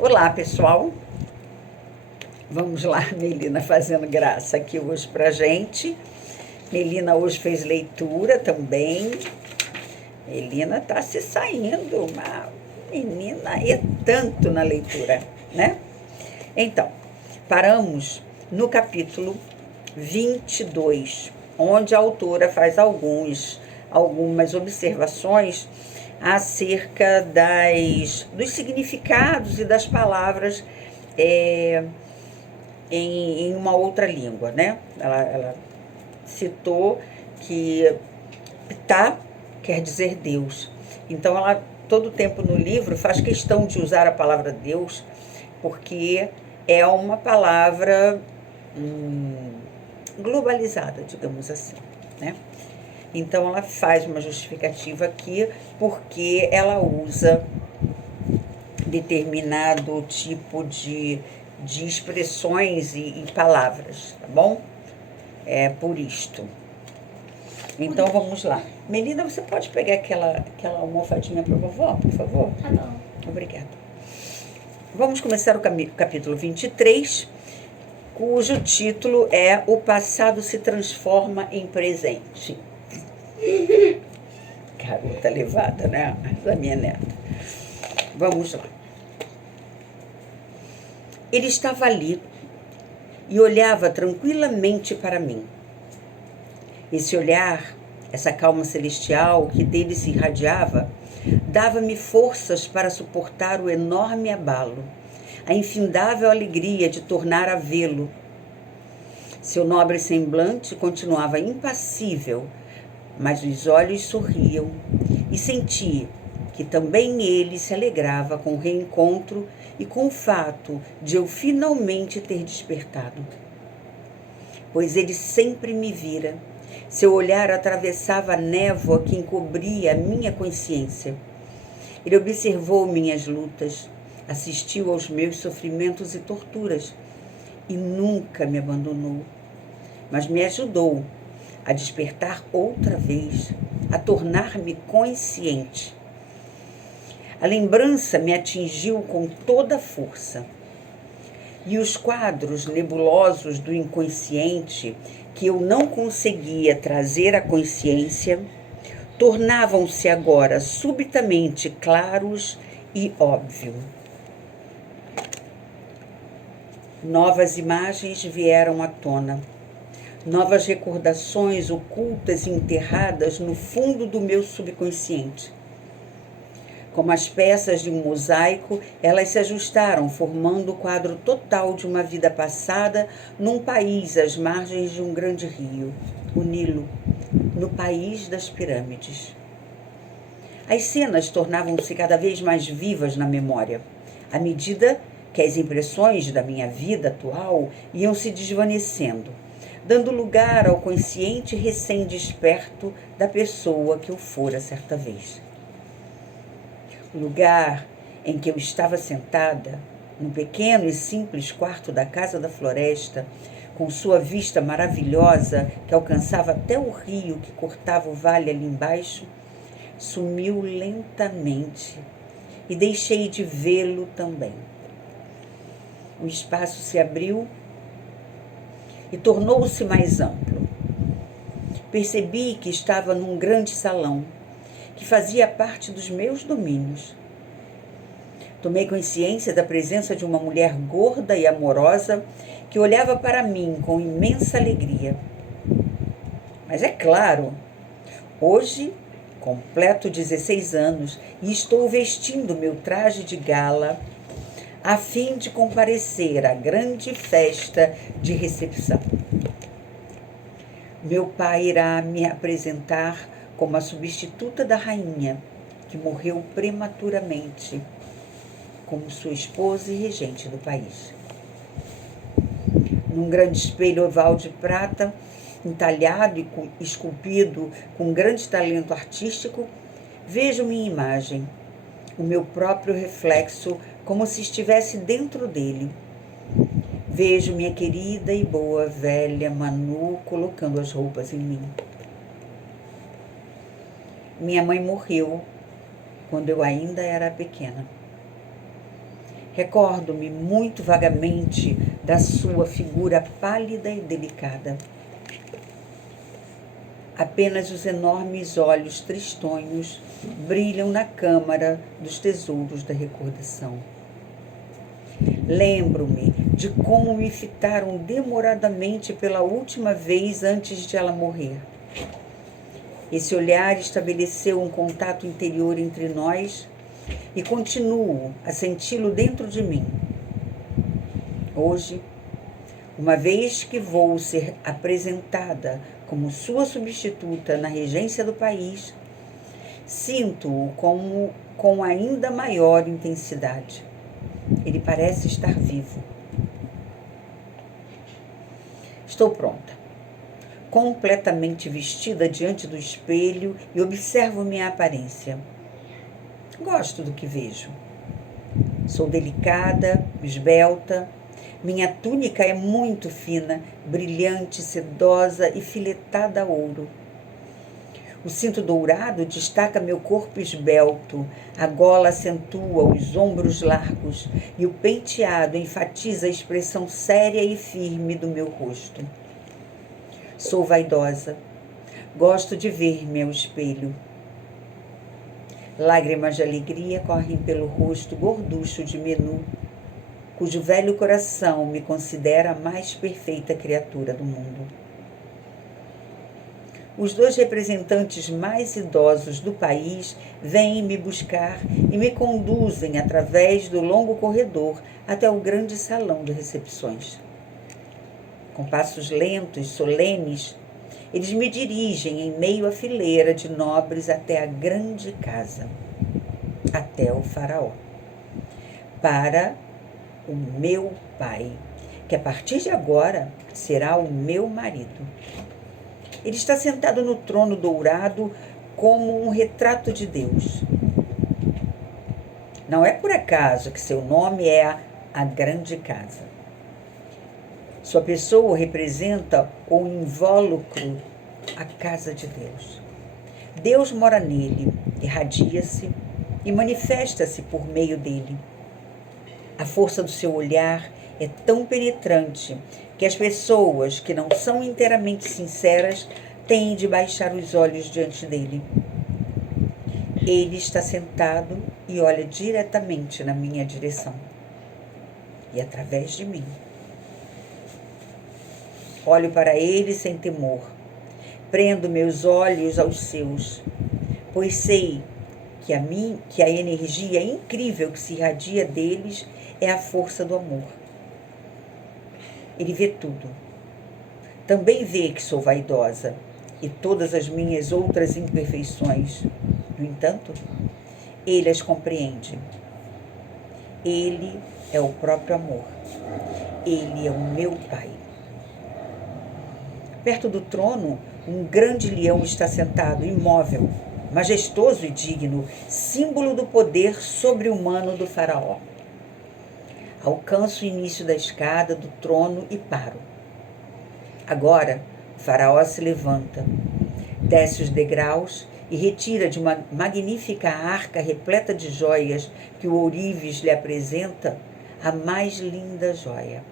Olá, pessoal. Vamos lá, Melina fazendo graça aqui hoje pra gente. Melina hoje fez leitura também. Melina tá se saindo, uma menina e tanto na leitura, né? Então, paramos no capítulo 22, onde a autora faz algumas observações acerca dos significados e das palavras em uma outra língua, né? Ela citou que Ptah quer dizer Deus. Então, ela, todo o tempo no livro, faz questão de usar a palavra Deus, porque é uma palavra globalizada, digamos assim, né? Então, ela faz uma justificativa aqui, porque ela usa determinado tipo de expressões e palavras, tá bom? É por isto. Então, vamos lá. Melina, você pode pegar aquela almofadinha para vovó, por favor? Tá bom. Obrigada. Vamos começar o capítulo 23, cujo título é O Passado se Transforma em Presente. Garota levada, né? Da minha neta. Vamos lá. Ele estava ali e olhava tranquilamente para mim. Esse olhar, essa calma celestial que dele se irradiava, dava-me forças para suportar o enorme abalo, a infindável alegria de tornar a vê-lo. Seu nobre semblante continuava impassível, mas os olhos sorriam e senti que também ele se alegrava com o reencontro e com o fato de eu finalmente ter despertado. Pois ele sempre me vira. Seu olhar atravessava a névoa que encobria a minha consciência. Ele observou minhas lutas, assistiu aos meus sofrimentos e torturas e nunca me abandonou, mas me ajudou a despertar outra vez, a tornar-me consciente. A lembrança me atingiu com toda a força. E os quadros nebulosos do inconsciente que eu não conseguia trazer à consciência tornavam-se agora subitamente claros e óbvios. Novas imagens vieram à tona, novas recordações ocultas e enterradas no fundo do meu subconsciente. Como as peças de um mosaico, elas se ajustaram, formando o quadro total de uma vida passada num país às margens de um grande rio, o Nilo, no país das pirâmides. As cenas tornavam-se cada vez mais vivas na memória, à medida que as impressões da minha vida atual iam se desvanecendo, dando lugar ao consciente recém-desperto da pessoa que eu fora certa vez. O lugar em que eu estava sentada, no pequeno e simples quarto da casa da floresta, com sua vista maravilhosa que alcançava até o rio que cortava o vale ali embaixo, sumiu lentamente e deixei de vê-lo também. O espaço se abriu e tornou-se mais amplo. Percebi que estava num grande salão, que fazia parte dos meus domínios. Tomei consciência da presença de uma mulher gorda e amorosa que olhava para mim com imensa alegria. Mas é claro, hoje completo 16 anos e estou vestindo meu traje de gala a fim de comparecer à grande festa de recepção. Meu pai irá me apresentar como a substituta da rainha, que morreu prematuramente, como sua esposa e regente do país. Num grande espelho oval de prata, entalhado e esculpido com grande talento artístico, vejo minha imagem, o meu próprio reflexo, como se estivesse dentro dele. Vejo minha querida e boa velha Manu colocando as roupas em mim. Minha mãe morreu quando eu ainda era pequena. Recordo-me muito vagamente da sua figura pálida e delicada. Apenas os enormes olhos tristonhos brilham na câmara dos tesouros da recordação. Lembro-me de como me fitaram demoradamente pela última vez antes de ela morrer. Esse olhar estabeleceu um contato interior entre nós e continuo a senti-lo dentro de mim. Hoje, uma vez que vou ser apresentada como sua substituta na regência do país, sinto-o com ainda maior intensidade. Ele parece estar vivo. Estou pronta, completamente vestida diante do espelho e observo minha aparência. Gosto do que vejo. Sou delicada, esbelta. Minha túnica é muito fina, brilhante, sedosa e filetada a ouro. O cinto dourado destaca meu corpo esbelto, a gola acentua os ombros largos e o penteado enfatiza a expressão séria e firme do meu rosto. Sou vaidosa. Gosto de ver-me ao espelho. Lágrimas de alegria correm pelo rosto gorducho de Menu, cujo velho coração me considera a mais perfeita criatura do mundo. Os 2 representantes mais idosos do país vêm me buscar e me conduzem através do longo corredor até o grande salão de recepções. Com passos lentos, solenes, eles me dirigem em meio à fileira de nobres até a grande casa, até o faraó, para o meu pai, que a partir de agora será o meu marido. Ele está sentado no trono dourado como um retrato de Deus. Não é por acaso que seu nome é a Grande Casa. Sua pessoa representa o invólucro, a casa de Deus. Deus mora nele, irradia-se e manifesta-se por meio dele. A força do seu olhar é tão penetrante que as pessoas que não são inteiramente sinceras têm de baixar os olhos diante dele. Ele está sentado e olha diretamente na minha direção e através de mim. Olho para ele sem temor. Prendo meus olhos aos seus, pois sei que a energia incrível que se irradia deles é a força do amor. Ele vê tudo. Também vê que sou vaidosa e todas as minhas outras imperfeições. No entanto, ele as compreende. Ele é o próprio amor. Ele é o meu Pai. Perto do trono, um grande leão está sentado, imóvel, majestoso e digno, símbolo do poder sobre-humano do faraó. Alcanço o início da escada do trono e paro. Agora, o faraó se levanta, desce os degraus e retira de uma magnífica arca repleta de joias que o ourives lhe apresenta a mais linda joia,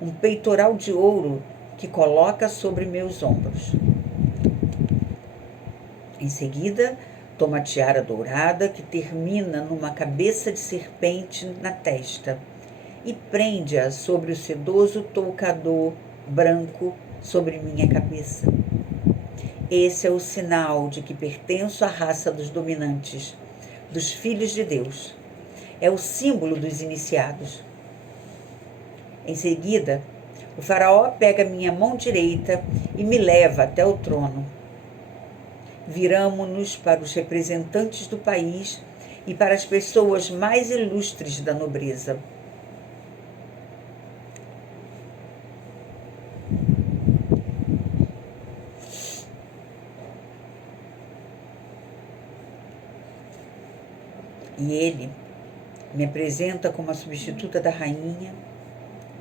um peitoral de ouro que coloca sobre meus ombros. Em seguida, toma a tiara dourada que termina numa cabeça de serpente na testa e prende-a sobre o sedoso toucador branco sobre minha cabeça. Esse é o sinal de que pertenço à raça dos dominantes, dos filhos de Deus. É o símbolo dos iniciados. Em seguida, o faraó pega minha mão direita e me leva até o trono. Viramo-nos para os representantes do país e para as pessoas mais ilustres da nobreza. E ele me apresenta como a substituta da rainha,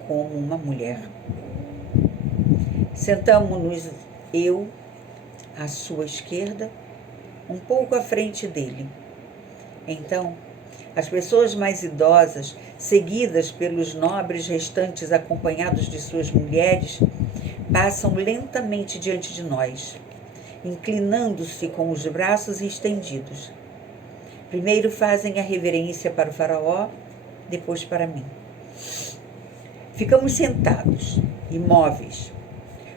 como uma mulher. Sentamo-nos eu à sua esquerda, um pouco à frente dele. Então, As pessoas mais idosas, seguidas pelos nobres restantes acompanhados de suas mulheres, passam lentamente diante de nós, inclinando-se com os braços estendidos. Primeiro fazem a reverência para o faraó, depois para mim. Ficamos sentados, imóveis.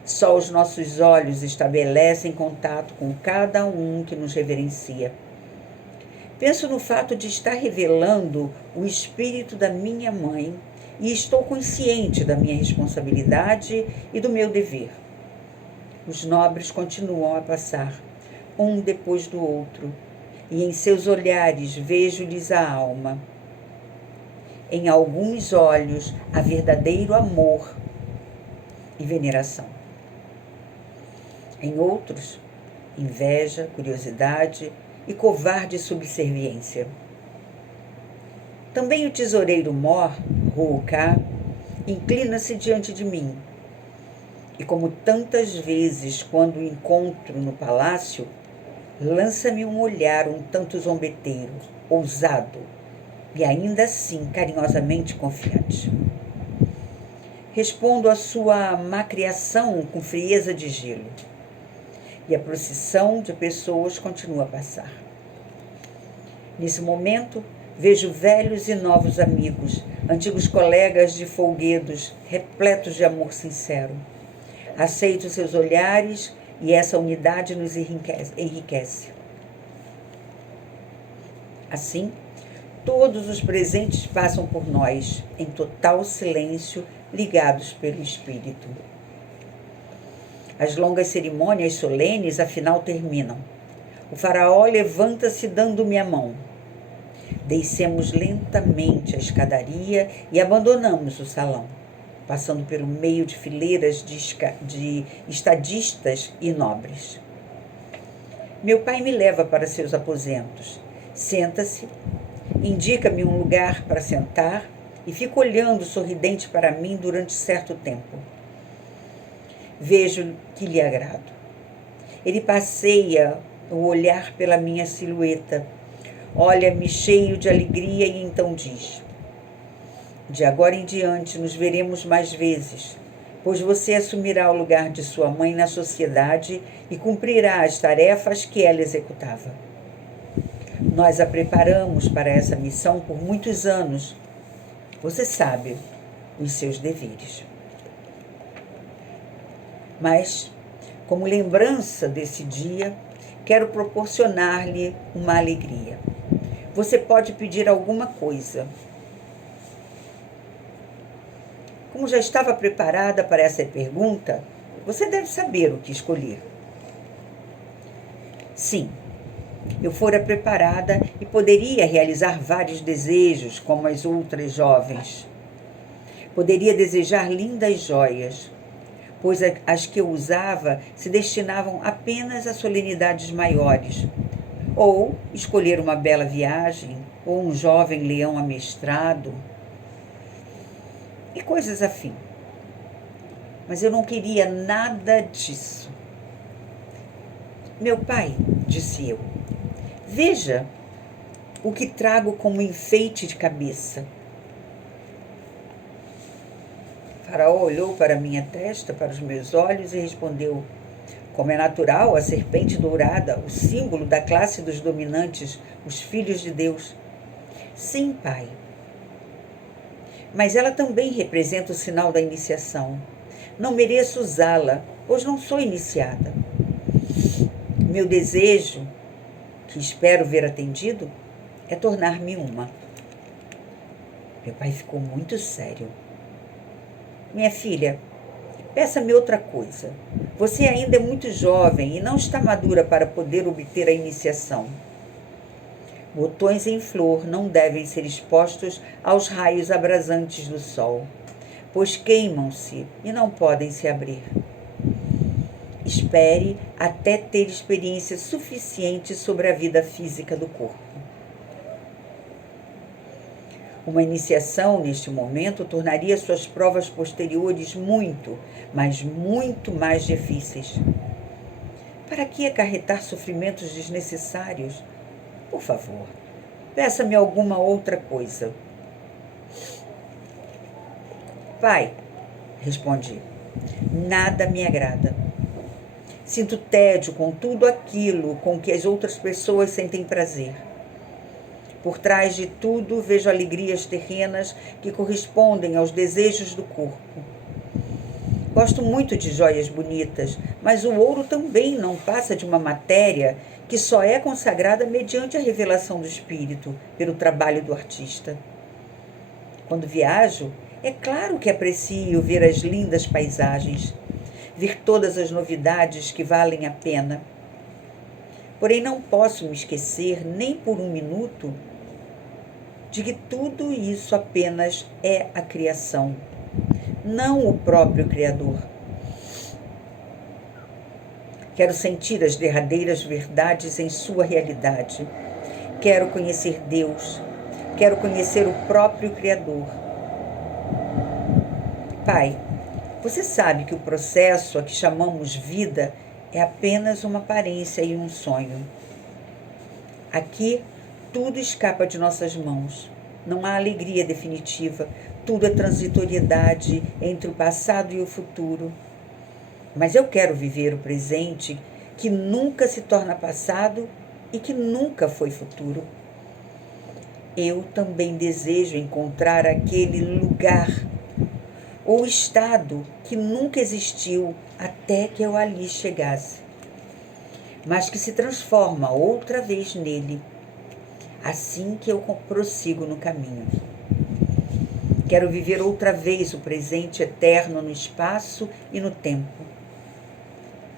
Só os nossos olhos estabelecem contato com cada um que nos reverencia. Penso no fato de estar revelando o espírito da minha mãe e estou consciente da minha responsabilidade e do meu dever. Os nobres continuam a passar, um depois do outro, e em seus olhares vejo-lhes a alma. Em alguns olhos há verdadeiro amor e veneração. Em outros, inveja, curiosidade e covarde subserviência. Também o tesoureiro Mor, Ruka, inclina-se diante de mim. E como tantas vezes quando o encontro no palácio, lança-me um olhar um tanto zombeteiro, ousado e ainda assim carinhosamente confiante. Respondo à sua macriação com frieza de gelo. E a procissão de pessoas continua a passar. Nesse momento, vejo velhos e novos amigos, antigos colegas de folguedos, repletos de amor sincero. Aceito seus olhares e essa unidade nos enriquece. Assim, todos os presentes passam por nós, em total silêncio, ligados pelo Espírito. As longas cerimônias solenes, afinal, terminam. O faraó levanta-se dando-me a mão. Descemos lentamente a escadaria e abandonamos o salão, passando pelo meio de fileiras de estadistas e nobres. Meu pai me leva para seus aposentos. Senta-se, indica-me um lugar para sentar e fica olhando sorridente para mim durante certo tempo. Vejo que lhe agrado. Ele passeia o olhar pela minha silhueta, olha-me cheio de alegria e então diz: de agora em diante nos veremos mais vezes, pois você assumirá o lugar de sua mãe na sociedade e cumprirá as tarefas que ela executava. Nós a preparamos para essa missão por muitos anos. Você sabe os seus deveres. Mas, como lembrança desse dia, quero proporcionar-lhe uma alegria. Você pode pedir alguma coisa. Como já estava preparada para essa pergunta, você deve saber o que escolher. Sim, eu fora preparada e poderia realizar vários desejos, como as outras jovens. Poderia desejar lindas joias, pois as que eu usava se destinavam apenas a solenidades maiores, ou escolher uma bela viagem, ou um jovem leão amestrado, e coisas afim. Mas eu não queria nada disso. Meu pai, disse eu, veja o que trago como enfeite de cabeça. Faraó olhou para minha testa, para os meus olhos e respondeu: como é natural, a serpente dourada, o símbolo da classe dos dominantes, os filhos de Deus. Sim, pai. Mas ela também representa o sinal da iniciação. Não mereço usá-la, pois não sou iniciada. Meu desejo, que espero ver atendido, é tornar-me uma. Meu pai ficou muito sério. Minha filha, peça-me outra coisa. Você ainda é muito jovem e não está madura para poder obter a iniciação. Botões em flor não devem ser expostos aos raios abrasantes do sol, pois queimam-se e não podem se abrir. Espere até ter experiência suficiente sobre a vida física do corpo. Uma iniciação, neste momento, tornaria suas provas posteriores muito, mas muito mais difíceis. Para que acarretar sofrimentos desnecessários? Por favor, Peça-me alguma outra coisa. Pai, respondi, nada me agrada. Sinto tédio com tudo aquilo com que as outras pessoas sentem prazer. Por trás de tudo, vejo alegrias terrenas que correspondem aos desejos do corpo. Gosto muito de joias bonitas, mas o ouro também não passa de uma matéria que só é consagrada mediante a revelação do espírito, pelo trabalho do artista. Quando viajo, é claro que aprecio ver as lindas paisagens, ver todas as novidades que valem a pena. Porém, não posso me esquecer, nem por um minuto, de que tudo isso apenas é a criação, não o próprio Criador. Quero sentir as derradeiras verdades em sua realidade. Quero conhecer Deus. Quero conhecer o próprio Criador. Pai, você sabe que o processo a que chamamos vida é apenas uma aparência e um sonho. Aqui, tudo escapa de nossas mãos. Não há alegria definitiva. Tudo é transitoriedade entre o passado e o futuro. Mas eu quero viver o presente, que nunca se torna passado e que nunca foi futuro. Eu também desejo encontrar aquele lugar ou estado que nunca existiu até que eu ali chegasse, mas que se transforma outra vez nele, assim que eu prossigo no caminho. Quero viver outra vez o presente eterno no espaço e no tempo.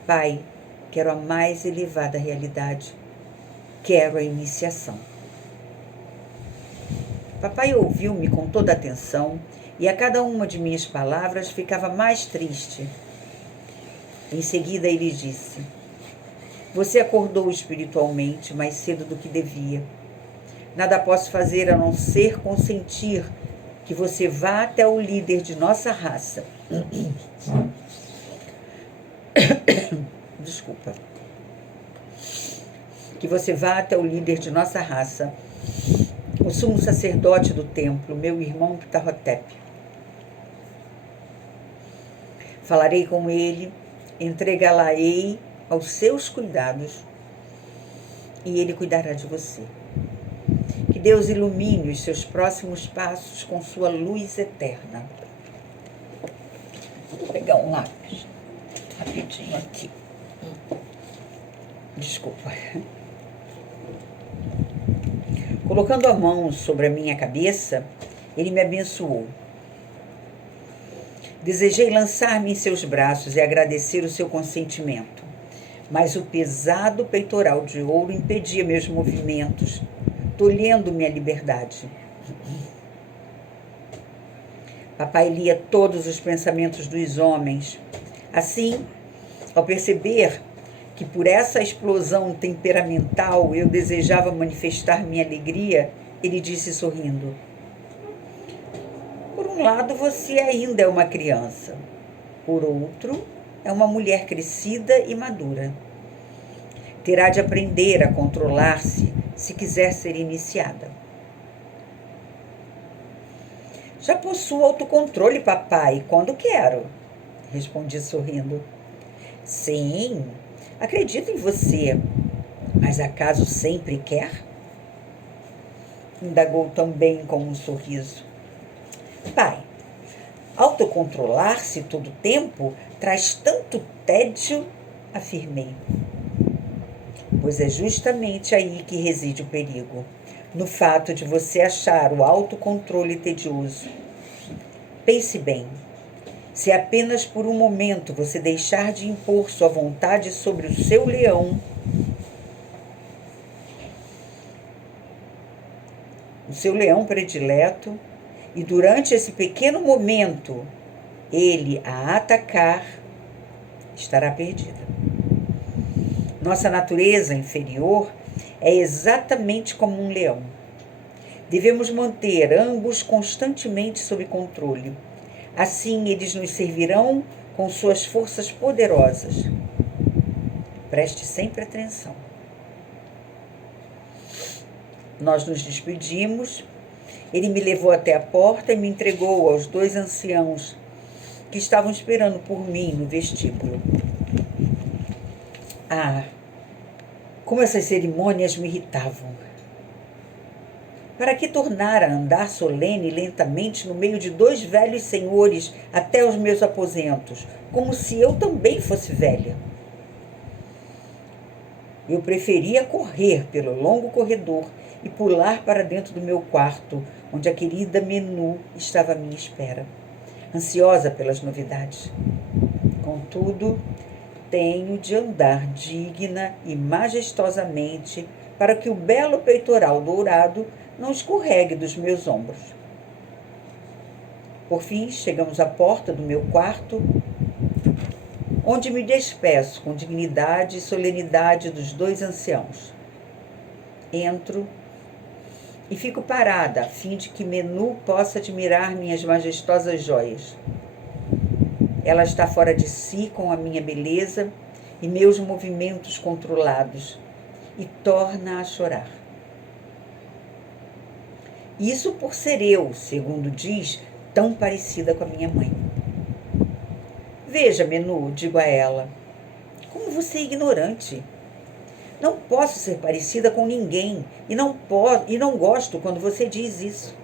Pai, quero a mais elevada realidade. Quero a iniciação. Papai ouviu-me com toda atenção e a cada uma de minhas palavras ficava mais triste. Em seguida ele disse: você acordou espiritualmente mais cedo do que devia. Nada posso fazer a não ser consentir que você vá até o líder de nossa raça. Desculpa. Que você vá até o líder de nossa raça, o sumo sacerdote do templo, meu irmão Ptahhotep. Falarei com ele, entregá-la-ei aos seus cuidados e ele cuidará de você. Que Deus ilumine os seus próximos passos com sua luz eterna. Vou pegar um lápis rapidinho aqui. Desculpa. Colocando a mão sobre a minha cabeça, ele me abençoou. Desejei lançar-me em seus braços e agradecer o seu consentimento, mas o pesado peitoral de ouro impedia meus movimentos, tolhendo-me a liberdade. Papai lia todos os pensamentos dos homens. Assim, ao perceber que por essa explosão temperamental eu desejava manifestar minha alegria, ele disse sorrindo: por um lado, você ainda é uma criança. Por outro, é uma mulher crescida e madura. Terá de aprender a controlar-se se quiser ser iniciada. Já possuo autocontrole, papai, quando quero, respondi sorrindo. Sim, acredito em você, mas acaso sempre quer? Indagou também com um sorriso. Pai, autocontrolar-se todo o tempo traz tanto tédio, afirmei. Pois é justamente aí que reside o perigo, no fato de você achar o autocontrole tedioso. Pense bem, se apenas por um momento você deixar de impor sua vontade sobre o seu leão, o seu leão predileto, e durante esse pequeno momento ele a atacar, estará perdida. Nossa natureza inferior é exatamente como um leão. Devemos manter ambos constantemente sob controle. Assim, eles nos servirão com suas forças poderosas. Preste sempre atenção. Nós nos despedimos. Ele me levou até a porta e me entregou aos 2 anciãos que estavam esperando por mim no vestíbulo. Ah, como essas cerimônias me irritavam! Para que tornar a andar solene e lentamente no meio de 2 velhos senhores até os meus aposentos, como se eu também fosse velha? Eu preferia correr pelo longo corredor e pular para dentro do meu quarto, onde a querida Menu estava à minha espera, ansiosa pelas novidades. Contudo, tenho de andar digna e majestosamente para que o belo peitoral dourado não escorregue dos meus ombros. Por fim, chegamos à porta do meu quarto, onde me despeço com dignidade e solenidade dos 2 anciãos. Entro e fico parada, a fim de que Menu possa admirar minhas majestosas joias. Ela está fora de si com a minha beleza e meus movimentos controlados, e torna a chorar. Isso por ser eu, segundo diz, tão parecida com a minha mãe. Veja, Menu, digo a ela, como você é ignorante. Não posso ser parecida com ninguém e não gosto quando você diz isso.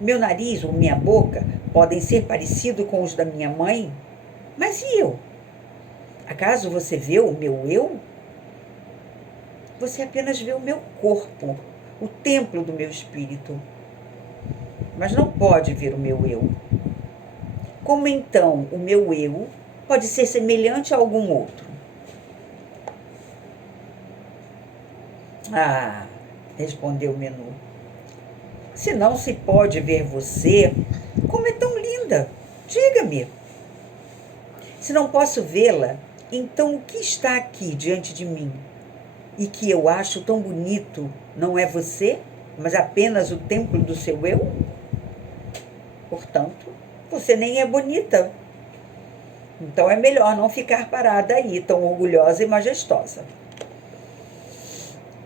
Meu nariz ou minha boca podem ser parecidos com os da minha mãe, mas e eu? Acaso você vê o meu eu? Você apenas vê o meu corpo, o templo do meu espírito, mas não pode ver o meu eu. Como então o meu eu pode ser semelhante a algum outro? Ah, respondeu Menu, se não se pode ver você, como é tão linda? Diga-me. Se não posso vê-la, então o que está aqui diante de mim e que eu acho tão bonito não é você, mas apenas o templo do seu eu? Portanto, você nem é bonita. Então é melhor não ficar parada aí, tão orgulhosa e majestosa.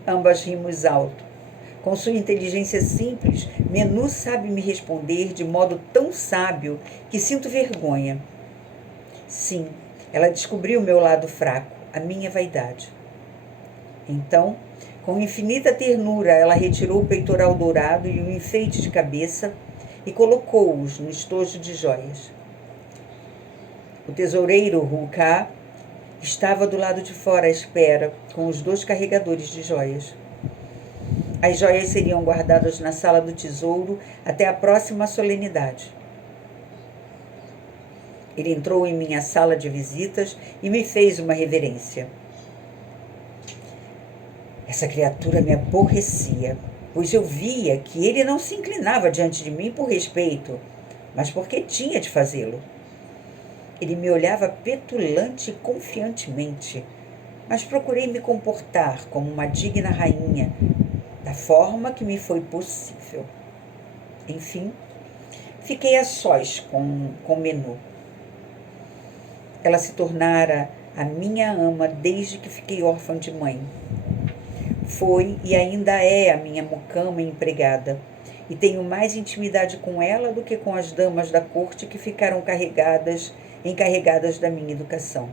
Ambas rimos alto. Com sua inteligência simples, Menu sabe me responder de modo tão sábio que sinto vergonha. Sim, ela descobriu o meu lado fraco, a minha vaidade. Então, com infinita ternura, ela retirou o peitoral dourado e o enfeite de cabeça e colocou-os no estojo de joias. O tesoureiro Ruká estava do lado de fora à espera, com os 2 carregadores de joias. As joias seriam guardadas na sala do tesouro até a próxima solenidade. Ele entrou em minha sala de visitas e me fez uma reverência. Essa criatura me aborrecia, pois eu via que ele não se inclinava diante de mim por respeito, mas porque tinha de fazê-lo. Ele me olhava petulante e confiantemente, mas procurei me comportar como uma digna rainha, da forma que me foi possível. Enfim, fiquei a sós com Menu. Ela se tornara a minha ama desde que fiquei órfã de mãe. Foi e ainda é a minha mucama e empregada, e tenho mais intimidade com ela do que com as damas da corte que ficaram encarregadas da minha educação.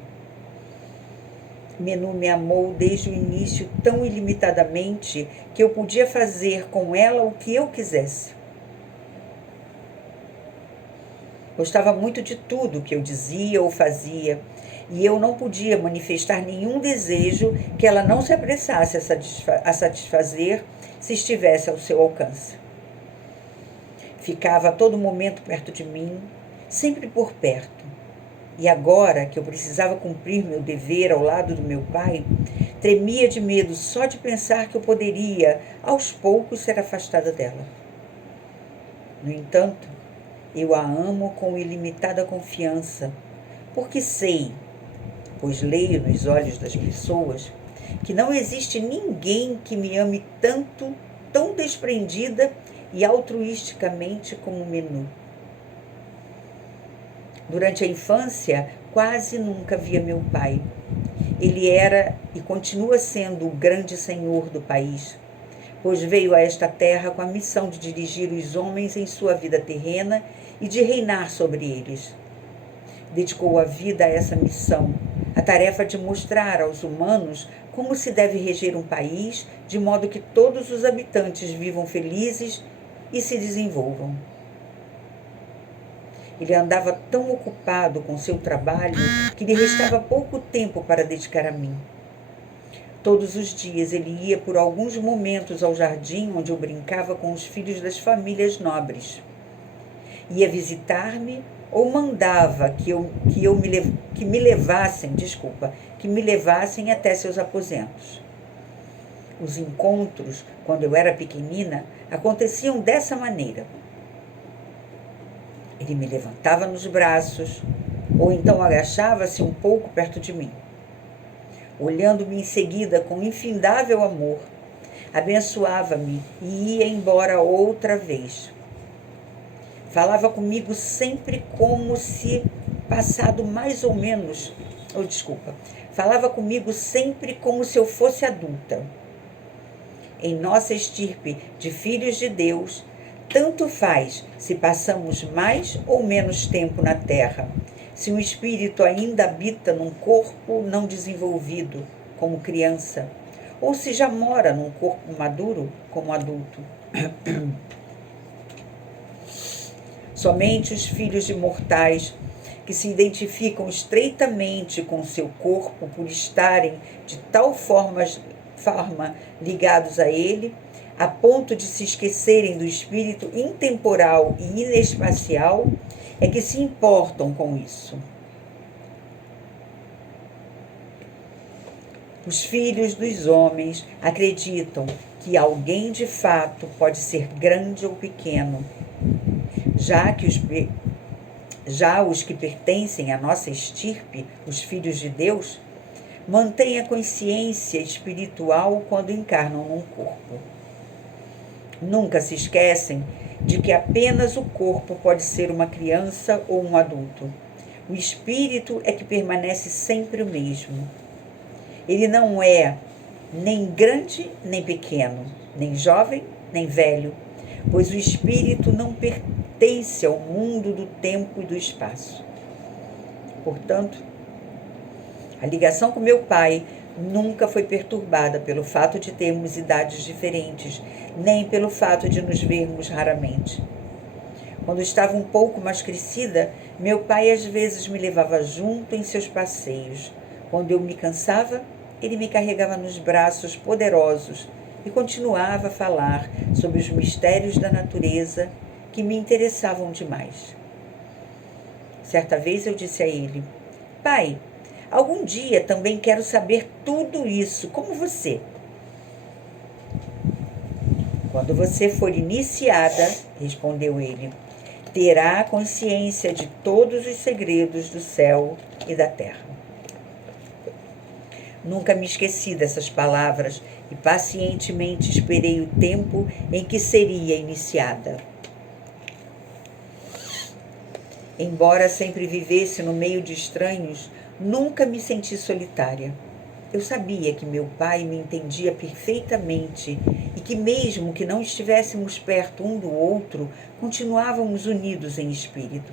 Menu me amou desde o início tão ilimitadamente que eu podia fazer com ela o que eu quisesse. Gostava muito de tudo que eu dizia ou fazia, e eu não podia manifestar nenhum desejo que ela não se apressasse a satisfazer se estivesse ao seu alcance. Ficava a todo momento perto de mim, sempre por perto. E agora que eu precisava cumprir meu dever ao lado do meu pai, tremia de medo só de pensar que eu poderia, aos poucos, ser afastada dela. No entanto, eu a amo com ilimitada confiança, porque sei, pois leio nos olhos das pessoas, que não existe ninguém que me ame tanto, tão desprendida e altruisticamente como Menu. Durante a infância, quase nunca via meu pai. Ele era e continua sendo o grande senhor do país, pois veio a esta terra com a missão de dirigir os homens em sua vida terrena e de reinar sobre eles. Dedicou a vida a essa missão, a tarefa de mostrar aos humanos como se deve reger um país, de modo que todos os habitantes vivam felizes e se desenvolvam. Ele andava tão ocupado com seu trabalho que lhe restava pouco tempo para dedicar a mim. Todos os dias ele ia por alguns momentos ao jardim onde eu brincava com os filhos das famílias nobres. Ia visitar-me ou mandava que me levassem até seus aposentos. Os encontros, quando eu era pequenina, aconteciam dessa maneira. Ele me levantava nos braços, ou então agachava-se um pouco perto de mim. Olhando-me em seguida com infindável amor, abençoava-me e ia embora outra vez. Falava comigo sempre como se passado mais ou menos, falava comigo sempre como se eu fosse adulta. Em nossa estirpe de filhos de Deus, tanto faz se passamos mais ou menos tempo na terra, se o espírito ainda habita num corpo não desenvolvido, como criança, ou se já mora num corpo maduro, como adulto. Somente os filhos de mortais que se identificam estreitamente com seu corpo por estarem de tal forma ligados a ele, a ponto de se esquecerem do espírito intemporal e inespacial, é que se importam com isso. Os filhos dos homens acreditam que alguém de fato pode ser grande ou pequeno, já os que pertencem à nossa estirpe, os filhos de Deus, mantêm a consciência espiritual quando encarnam num corpo. Nunca se esquecem de que apenas o corpo pode ser uma criança ou um adulto. O espírito é que permanece sempre o mesmo. Ele não é nem grande nem pequeno, nem jovem nem velho, pois o espírito não pertence ao mundo do tempo e do espaço. Portanto, a ligação com meu pai nunca foi perturbada pelo fato de termos idades diferentes, nem pelo fato de nos vermos raramente. Quando estava um pouco mais crescida, meu pai às vezes me levava junto em seus passeios. Quando eu me cansava, ele me carregava nos braços poderosos e continuava a falar sobre os mistérios da natureza que me interessavam demais. Certa vez eu disse a ele: pai, algum dia também quero saber tudo isso, como você. Quando você for iniciada, respondeu ele, terá consciência de todos os segredos do céu e da terra. Nunca me esqueci dessas palavras e pacientemente esperei o tempo em que seria iniciada. Embora sempre vivesse no meio de estranhos, nunca me senti solitária. Eu sabia que meu pai me entendia perfeitamente e que mesmo que não estivéssemos perto um do outro, continuávamos unidos em espírito.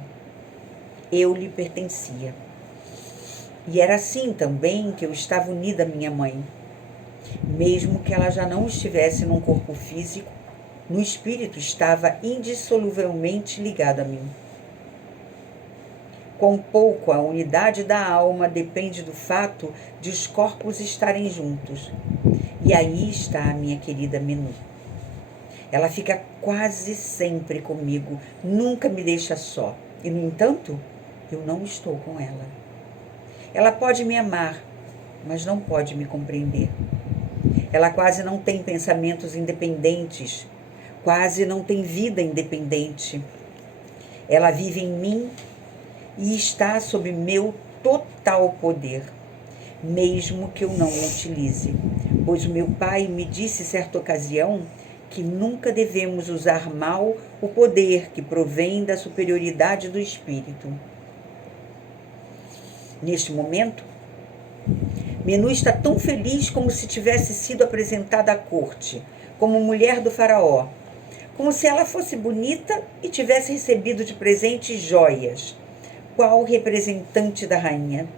Eu lhe pertencia. E era assim também que eu estava unida à minha mãe. Mesmo que ela já não estivesse num corpo físico, no espírito estava indissoluvelmente ligada a mim. Quão pouco a unidade da alma depende do fato de os corpos estarem juntos. E aí está a minha querida Menu. Ela fica quase sempre comigo, nunca me deixa só. E, no entanto, eu não estou com ela. Ela pode me amar, mas não pode me compreender. Ela quase não tem pensamentos independentes, quase não tem vida independente. Ela vive em mim e está sob meu total poder, mesmo que eu não o utilize. Pois meu pai me disse certa ocasião que nunca devemos usar mal o poder que provém da superioridade do espírito. Neste momento, Menu está tão feliz como se tivesse sido apresentada à corte, como mulher do faraó, como se ela fosse bonita e tivesse recebido de presente joias, qual representante da rainha.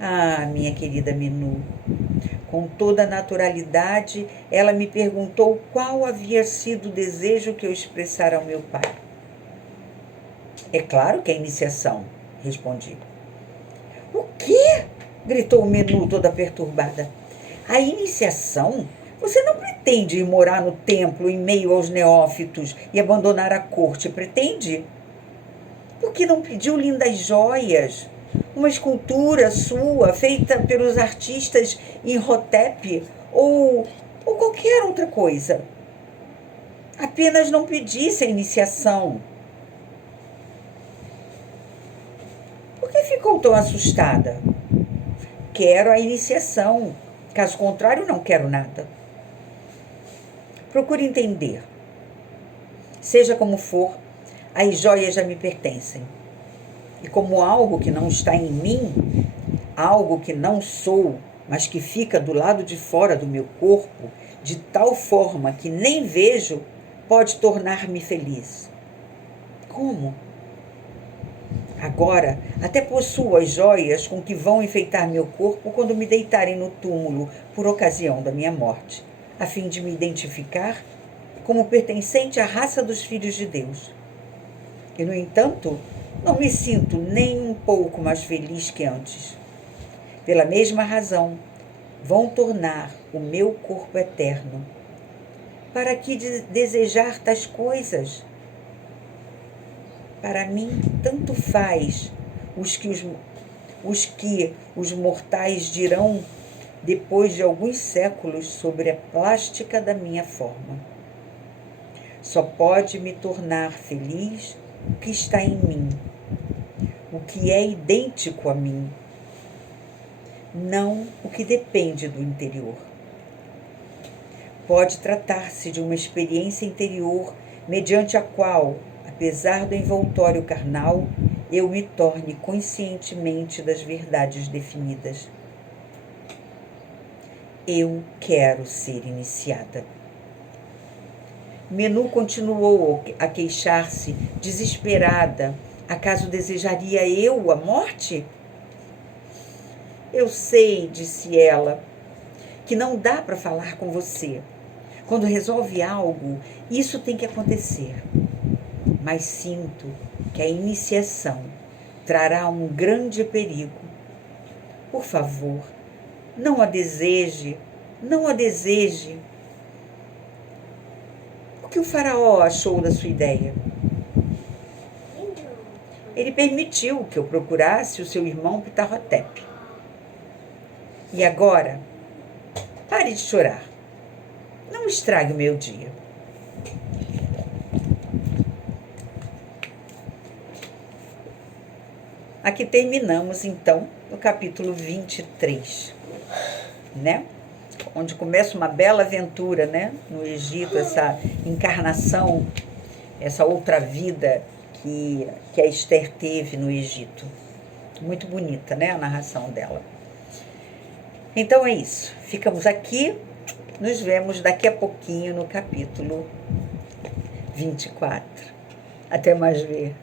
Ah, minha querida Minu, com toda a naturalidade, ela me perguntou qual havia sido o desejo que eu expressara ao meu pai. É claro que é a iniciação, respondi. O quê? Gritou Menu, toda perturbada. A iniciação? Você não pretende ir morar no templo em meio aos neófitos e abandonar a corte, pretende? Por que não pediu lindas joias? Uma escultura sua, feita pelos artistas em Hotep, ou qualquer outra coisa. Apenas não pedisse a iniciação. Por que ficou tão assustada? Quero a iniciação. Caso contrário, não quero nada. Procure entender. Seja como for, as joias já me pertencem. E como algo que não está em mim, algo que não sou, mas que fica do lado de fora do meu corpo, de tal forma que nem vejo, pode tornar-me feliz. Como? Agora, até possuo as joias com que vão enfeitar meu corpo quando me deitarem no túmulo por ocasião da minha morte, a fim de me identificar como pertencente à raça dos filhos de Deus. E, no entanto, não me sinto nem um pouco mais feliz que antes. Pela mesma razão, vão tornar o meu corpo eterno. Para que desejar tais coisas? Para mim, tanto faz os que os mortais dirão depois de alguns séculos sobre a plástica da minha forma. Só pode me tornar feliz o que está em mim, o que é idêntico a mim, não o que depende do interior. Pode tratar-se de uma experiência interior mediante a qual, apesar do envoltório carnal, eu me torne conscientemente das verdades definidas. Eu quero ser iniciada. Menu continuou a queixar-se, desesperada. Acaso desejaria eu a morte? Eu sei, disse ela, que não dá para falar com você. Quando resolve algo, isso tem que acontecer. Mas sinto que a iniciação trará um grande perigo. Por favor, não a deseje, não a deseje. O que o faraó achou da sua ideia? Ele permitiu que eu procurasse o seu irmão Ptahhotep. E agora, pare de chorar. Não estrague o meu dia. Aqui terminamos, então, o capítulo 23, né? Onde começa uma bela aventura, né? No Egito, essa encarnação, essa outra vida que a Esther teve no Egito. Muito bonita, né? A narração dela. Então é isso. Ficamos aqui. Nos vemos daqui a pouquinho no capítulo 24. Até mais ver.